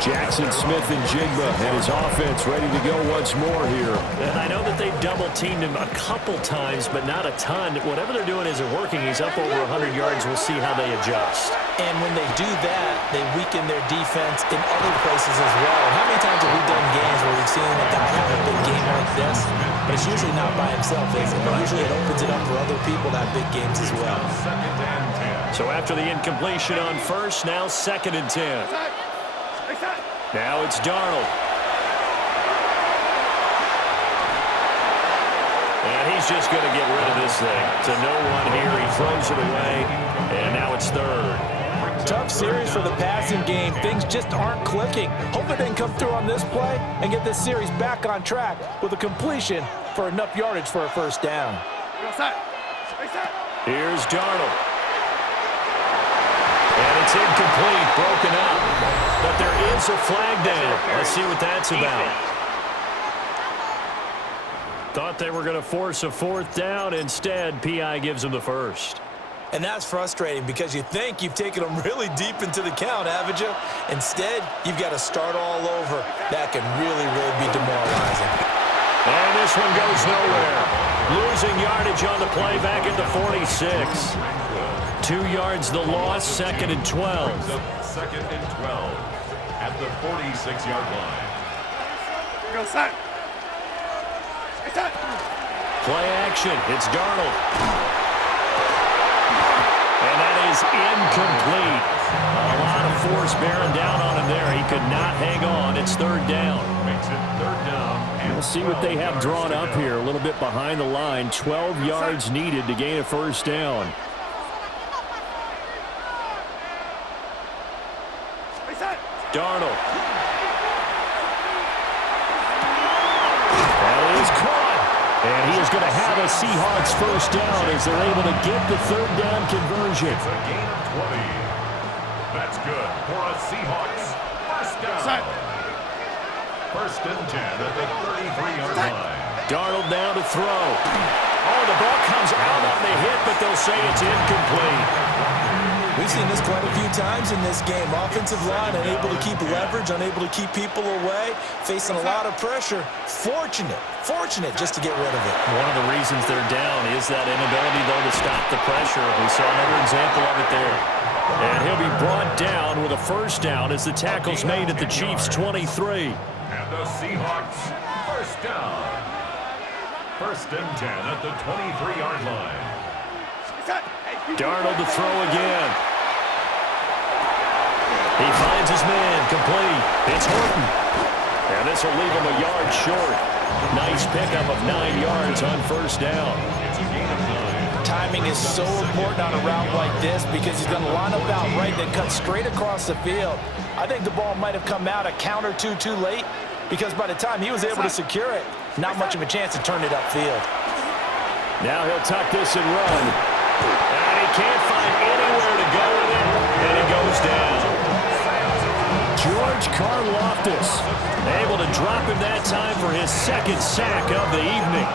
Jackson Smith and Jigba and his offense ready to go once more here. And I know that they've double-teamed him a couple times, but not a ton. Whatever they're doing isn't working. He's up over 100 yards. We'll see how they adjust. And when they do that, they weaken their defense in other places as well. How many times have we done games where we've seen a guy have a big game like this? But it's usually not by himself, is it? But usually it opens it up for other people to have big games as well. So after the incompletion on first, now 2nd and 10. Now it's Darnold. And he's just going to get rid of this thing. To no one here. He throws it away. And now it's 3rd. Tough series for the passing game. Things just aren't clicking. Hopefully they can come through on this play and get this series back on track with a completion for enough yardage for a first down. Here's Darnold. And it's incomplete, broken up. But there is a flag down. Let's see what that's about. Thought they were going to force a 4th down. Instead, P.I. gives them the first. And that's frustrating because you think you've taken them really deep into the count, haven't you? Instead, you've got to start all over. That can really, really be demoralizing. And this one goes nowhere. Losing yardage on the play back at the 46. 2 yards the loss, 2nd and 12. 2nd and 12 at the 46-yard line. Go set. Play action. It's Darnold. And that is incomplete. A lot of force bearing down on him there. He could not hang on. It's 3rd down. Makes it 3rd down. We'll see what they have drawn up here. A little bit behind the line. 12 yards needed to gain a first down. Darnold. That is caught. And he is going to have a Seahawks first down as they're able to get the 3rd down conversion. It's a gain of 20. That's good for a Seahawks first down. 1st and 10 at the 33-yard line. Darnold now to throw. Oh, the ball comes out on the hit, but they'll say it's incomplete. We've seen this quite a few times in this game. Offensive line unable to keep leverage, unable to keep people away, facing a lot of pressure. Fortunate just to get rid of it. One of the reasons they're down is that inability, though, to stop the pressure. We saw another example of it there. And he'll be brought down with a first down as the tackle's made at the Chiefs' 23. And the Seahawks first down. 1st and 10 at the 23-yard line. Darnold to throw again. He finds his man, complete. It's Horton. And this will leave him a yard short. Nice pickup of 9 yards on first down. It's a gain of 9. Timing is so important on a route like this because he's going to line up out right, then cut straight across the field. I think the ball might have come out a count or two too late because by the time he was able to secure it, not much of a chance to turn it upfield. Now he'll tuck this and run. And he can't find anywhere to go with it, and he goes down. George Karlaftis able to drop him that time for his 2nd sack of the evening.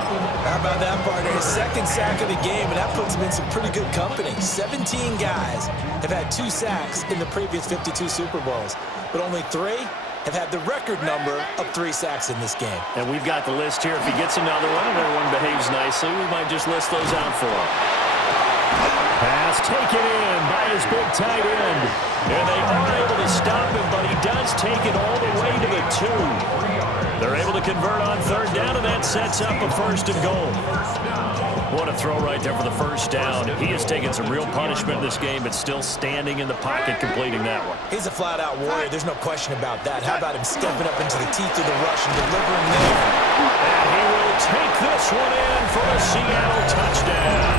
How about that, partner? His 2nd sack of the game, and that puts him in some pretty good company. 17 guys have had 2 sacks in the previous 52 Super Bowls, but only 3 have had the record number of 3 sacks in this game. And we've got the list here. If he gets another one and everyone behaves nicely, we might just list those out for him. Pass taken in by his big tight end. And they are able to stop him, but he does take it all the way to the 2. They're able to convert on 3rd down, and that sets up a 1st and goal. What a throw right there for the first down. He has taken some real punishment in this game, but still standing in the pocket completing that one. He's a flat-out warrior. There's no question about that. How about him stepping up into the teeth of the rush and delivering there? And he will take this one in for a Seattle touchdown.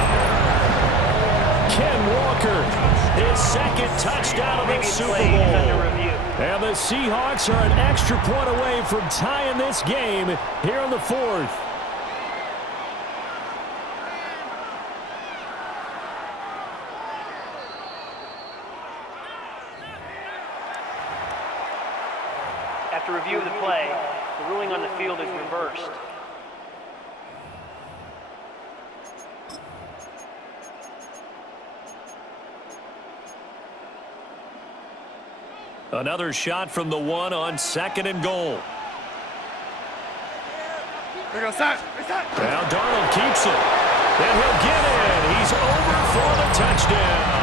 Ken Walker, his 2nd touchdown of the Super Bowl. And the Seahawks are an extra point away from tying this game here in the 4th. review of the play. The ruling on the field is reversed. Another shot from the one on 2nd and goal. Here goes Sack. Now Darnold keeps it. And he'll get in. He's over for the touchdown.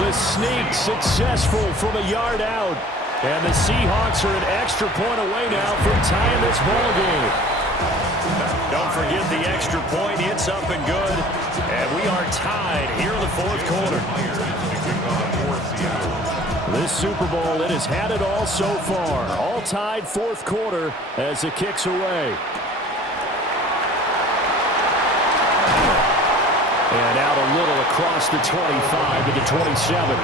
The sneak successful from a yard out. And the Seahawks are an extra point away now from tying this ball game. Don't forget the extra point. It's up and good. And we are tied here in the 4th quarter. This Super Bowl, it has had it all so far. All tied 4th quarter as it kicks away. And out a little across the 25 to the 27.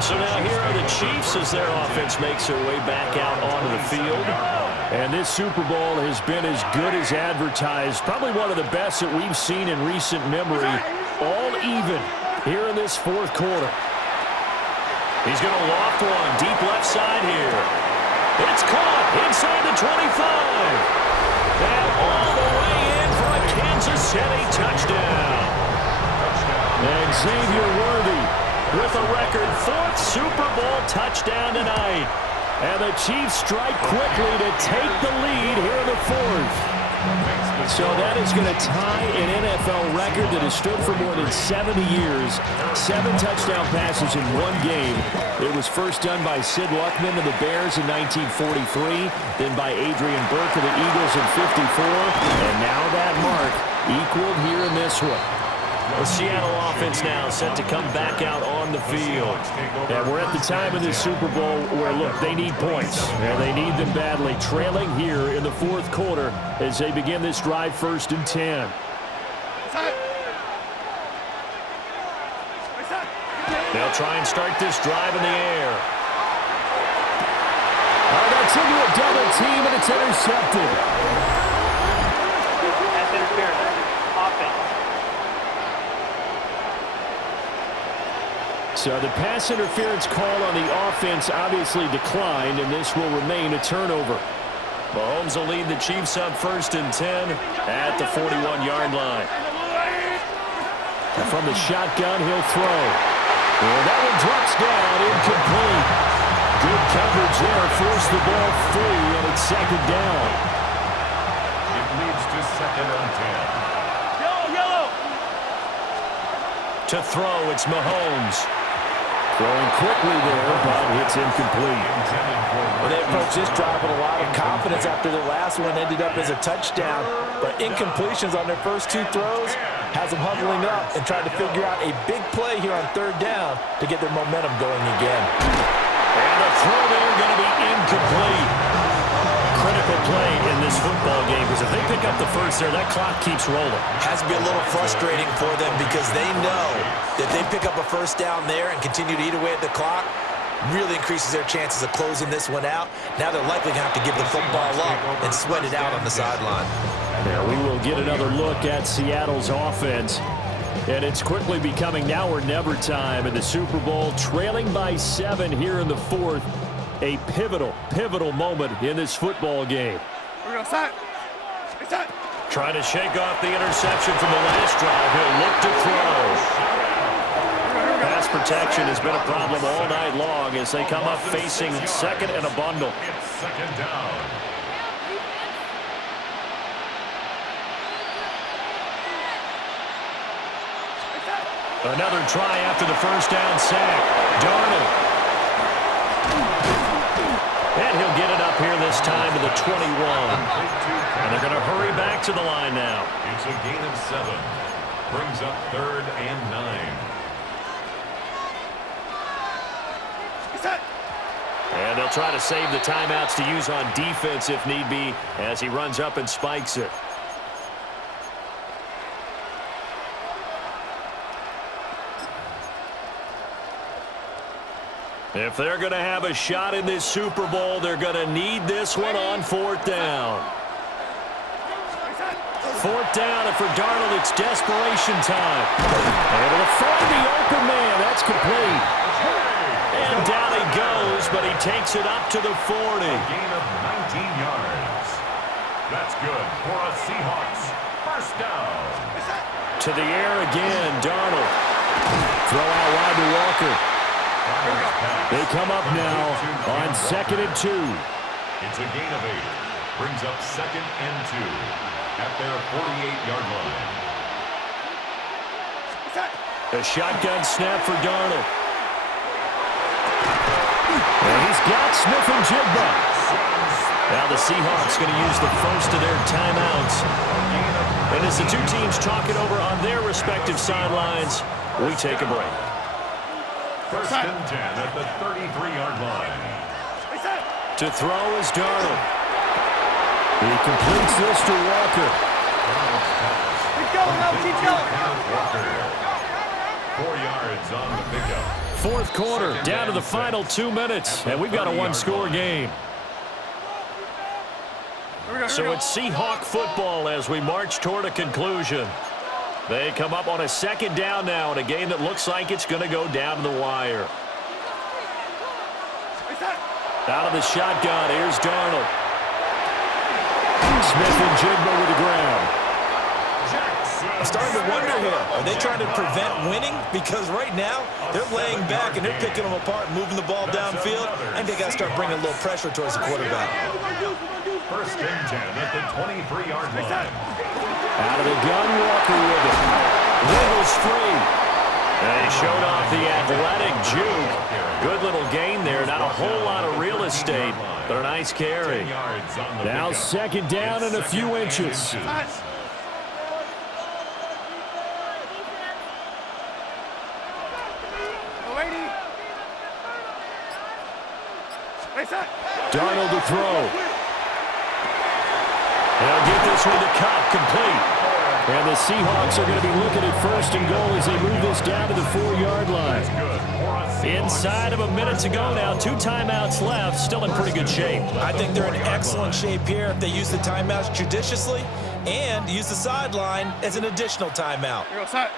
So now here are the Chiefs as their offense makes their way back out onto the field. And this Super Bowl has been as good as advertised. Probably one of the best that we've seen in recent memory. All even here in this 4th quarter. He's going to loft one deep left side here. It's caught inside the 25. And all the way in for a Kansas City touchdown. And Xavier Worthy with a record 4th Super Bowl touchdown tonight. And the Chiefs strike quickly to take the lead here in the 4th. So that is going to tie an NFL record that has stood for more than 70 years. 7 touchdown passes in one game. It was first done by Sid Luckman of the Bears in 1943, then by Adrian Burke of the Eagles in 54, and now that mark equaled here in this one. The Seattle offense now set to come back out on the field. And we're at the time of this Super Bowl where, look, they need points. And they need them badly. Trailing here in the 4th quarter as they begin this drive 1st and 10. They'll try and start this drive in the air. Oh, that's into a double team, and it's intercepted. That's interference. Offense. So the pass interference call on the offense obviously declined, and this will remain a turnover. Mahomes will lead the Chiefs up 1st and 10 at the 41-yard line. And from the shotgun, he'll throw. And that one drops down, incomplete. Good coverage there, forced the ball free, and it's 2nd down. It leads to 2nd and 10. Yellow. To throw, it's Mahomes. Throwing quickly there, but it's incomplete. Well, they approached this drive with a lot of confidence after their last one ended up as a touchdown. But incompletions on their first 2 throws has them huddling up and trying to figure out a big play here on 3rd down to get their momentum going again. And a throw there going to be incomplete. Critical play in this football game because if they pick up the first there, that clock keeps rolling. Has to be a little frustrating for them because they know that they pick up a 1st down there and continue to eat away at the clock, really increases their chances of closing this one out. Now they're likely going to have to give the football up and sweat it out on the sideline. Now we will get another look at Seattle's offense. And it's quickly becoming now or never time in the Super Bowl, trailing by 7 here in the 4th. A pivotal moment in this football game. Here goes Sack. Trying to shake off the interception from the last drive. He'll look to throw. Pass protection has been a problem all night long as they come up facing 2nd and a bundle. It's 2nd down. Another try after the 1st down sack. Darnold. And he'll get it up here this time to the 21. And they're going to hurry back to the line now. It's a gain of 7. Brings up 3rd and 9. And they'll try to save the timeouts to use on defense if need be as he runs up and spikes it. If they're going to have a shot in this Super Bowl, they're going to need this one on 4th down. 4th down, and for Darnold, it's desperation time. Able to find the open man. That's complete. And down he goes, but he takes it up to the 40. A gain of 19 yards. That's good for a Seahawks first down. To the air again, Darnold. Throw out wide to Walker. They come up now on 2nd and 2. It's a gain of 8. Brings up 2nd and 2 at their 48-yard line. A shotgun snap for Darnold. And he's got Smith and Jigba. Now the Seahawks going to use the first of their timeouts. And as the two teams talking over on their respective sidelines, we take a break. First and 10 at the 33-yard line. To throw is Darnold. He completes this to Walker. Keep going, now, keep going. Walker. 4 yards on the pickup. Fourth quarter, down to the final 2 minutes, and we've got a one-score game. So it's Seahawk football as we march toward a conclusion. They come up on a 2nd down now in a game that looks like it's going to go down to the wire. Out of the shotgun, here's Darnold. Smith and Jigba with the ground. I'm starting to wonder here, are they trying to prevent winning? Because right now, they're laying back and they're picking them apart and moving the ball downfield. I think they got to start bringing a little pressure towards the quarterback. First and 10 at the 23-yard line. Out of the gun, Walker with it. Wiggles free. They showed off the athletic juke. Good little gain there. Not a whole lot of real estate, but a nice carry. Now 2nd down and a few inches. Darnold to throw. They'll get this one to Cup, complete. And the Seahawks are going to be looking at 1st and goal as they move this down to the 4-yard line. Inside of a minute to go now, 2 timeouts left, still in pretty good shape. I think they're in excellent shape here if they use the timeouts judiciously and use the sideline as an additional timeout. Here we go, set.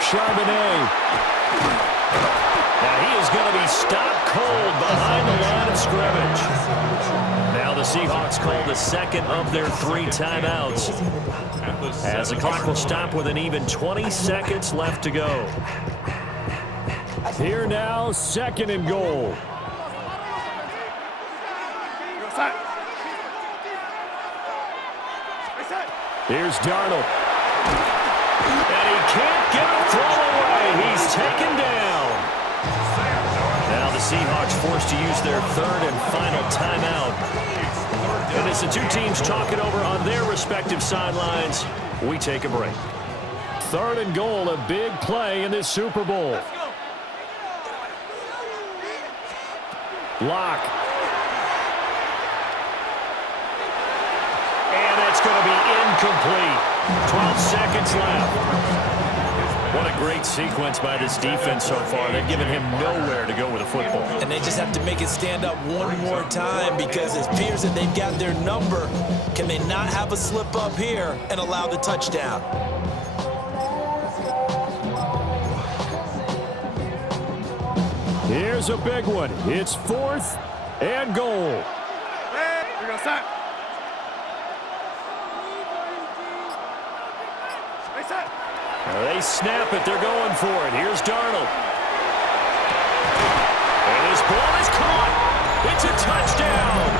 Charbonnet. Now he is going to be stopped cold behind the line of scrimmage. Now the Seahawks call the 2nd of their 3 timeouts. As the clock will stop with an even 20 seconds left to go. Here now, 2nd and goal. Here's Darnold. And he can't get a throw away. He's taken down. Now the Seahawks forced to use their 3rd and final timeout. And as the two teams talk it over on their respective sidelines, we take a break. 3rd and goal, a big play in this Super Bowl. Lock. And it's going to be incomplete. 12 seconds left. What a great sequence by this defense so far. They've given him nowhere to go with the football. And they just have to make it stand up one more time because it appears that they've got their number. Can they not have a slip up here and allow the touchdown? Here's a big one. It's 4th and goal. Here we go, set. They snap it. They're going for it. Here's Darnold. And this ball is caught. It's a touchdown.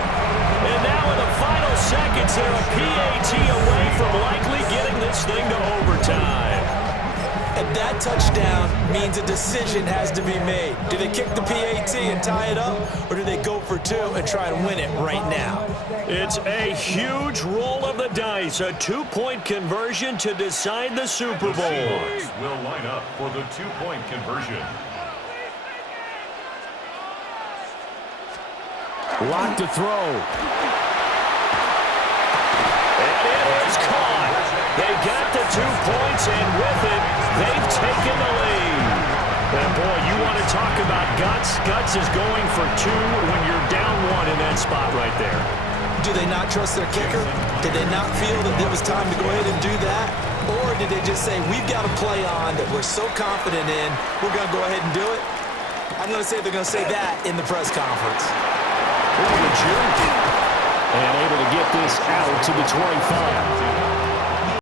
And now in the final seconds, they're a PAT away from likely getting this thing to overtime. And that touchdown means a decision has to be made. Do they kick the PAT and tie it up, or do they go for 2 and try and win it right now? It's a huge roll of the dice, a 2-point conversion to decide the Super Bowl. The Seahawks will line up for the 2-point conversion. Lock to throw. And it is caught. They got the 2 points, and with it, they've taken the lead. And boy, you want to talk about guts. Guts is going for 2 when you're down 1 in that spot right there. Do they not trust their kicker? Did they not feel that it was time to go ahead and do that? Or did they just say, we've got a play on that we're so confident in, we're going to go ahead and do it? I'm going to say they're going to say that in the press conference. And able to get this out to the 25.